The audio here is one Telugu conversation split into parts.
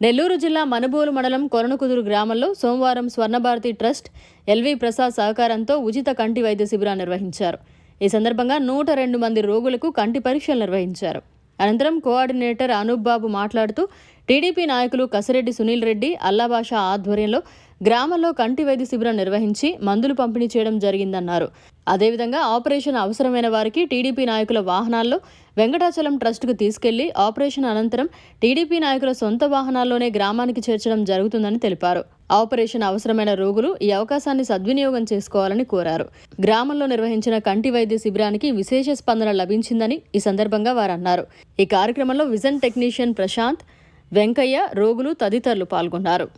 నెల్లూరు జిల్లా మనుబోలు మండలం కొరణకుదురు గ్రామంలో సోమవారం స్వర్ణభారతి ట్రస్ట్ ఎల్వి ప్రసాద్ సహకారంతో ఉచిత కంటి వైద్య శిబిరాన్ని నిర్వహించారు. ఈ సందర్భంగా 102 మంది రోగులకు కంటి పరీక్షలు నిర్వహించారు. అనంతరం కోఆర్డినేటర్ అనూప్ బాబు మాట్లాడుతూ టీడీపీ నాయకులు కసిరెడ్డి సునీల్ రెడ్డి, అల్లాబాషా ఆధ్వర్యంలో గ్రామంలో కంటి వైద్య శిబిరం నిర్వహించి మందులు పంపిణీ చేయడం జరిగిందన్నారు. అదేవిధంగా ఆపరేషన్ అవసరమైన వారికి టీడీపీ నాయకుల వాహనాల్లో వెంకటాచలం ట్రస్టుకు తీసుకెళ్లి ఆపరేషన్ అనంతరం టీడీపీ నాయకుల సొంత వాహనాల్లోనే గ్రామానికి చేర్చడం జరుగుతుందని తెలిపారు. ఆపరేషన్ అవసరమైన రోగులు ఈ అవకాశాన్ని సద్వినియోగం చేసుకోవాలని కోరారు. గ్రామంలో నిర్వహించిన కంటి వైద్య శిబిరానికి విశేష స్పందన లభించిందని ఈ సందర్భంగా వారు అన్నారు. ఈ కార్యక్రమంలో విజన్ టెక్నీషియన్ ప్రశాంత్, వెంకయ్య, రోగులు తదితరులు పాల్గొన్నారు.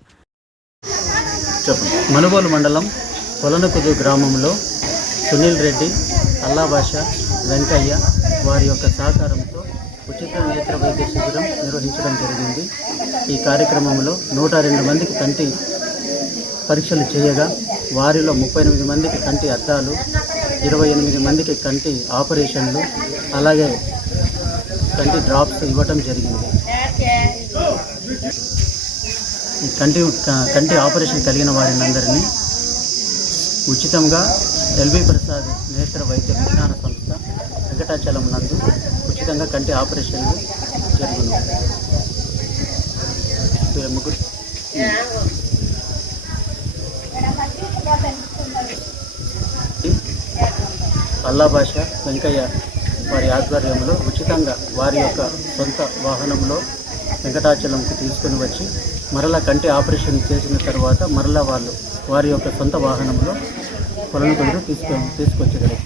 మనుబోలు మండలం కొలనకుదు గ్రామంలో సునీల్ రెడ్డి, అల్లాబాషా, వెంకయ్య వారి యొక్క సహకారంతో ఉచిత నేత్ర వైద్య శిబిరం నిర్వహించడం జరిగింది. ఈ కార్యక్రమంలో 102 మందికి కంటి పరీక్షలు చేయగా వారిలో 38 మందికి కంటి అద్దాలు, 28 మందికి కంటి ఆపరేషన్లు, అలాగే కంటి డ్రాప్స్ ఇవ్వటం జరిగింది. ఈ కంటి ఆపరేషన్ కలిగిన వారినందరినీ ఉచితంగా ఎల్వి ప్రసాద్ నేత్ర వైద్య విజ్ఞాన సంస్థ వెంకటాచలం నందు ఉచితంగా కంటి ఆపరేషన్లు జరుగును. అల్లాబాషా, వెంకయ్య వారి ఆధ్వర్యంలో ఉచితంగా వారి యొక్క సొంత వాహనంలో వెంకటాచలంకు తీసుకుని వచ్చి మరలా కంటి ఆపరేషన్ చేసిన తర్వాత మరలా వాళ్ళు వారి యొక్క సొంత వాహనంలో కొలనుకొండకు తీసుకొచ్చగలరు.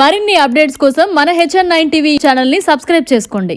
మరిన్ని అప్డేట్స్ కోసం మన HN9 టీవీ ఛానల్ని సబ్స్క్రైబ్ చేసుకోండి.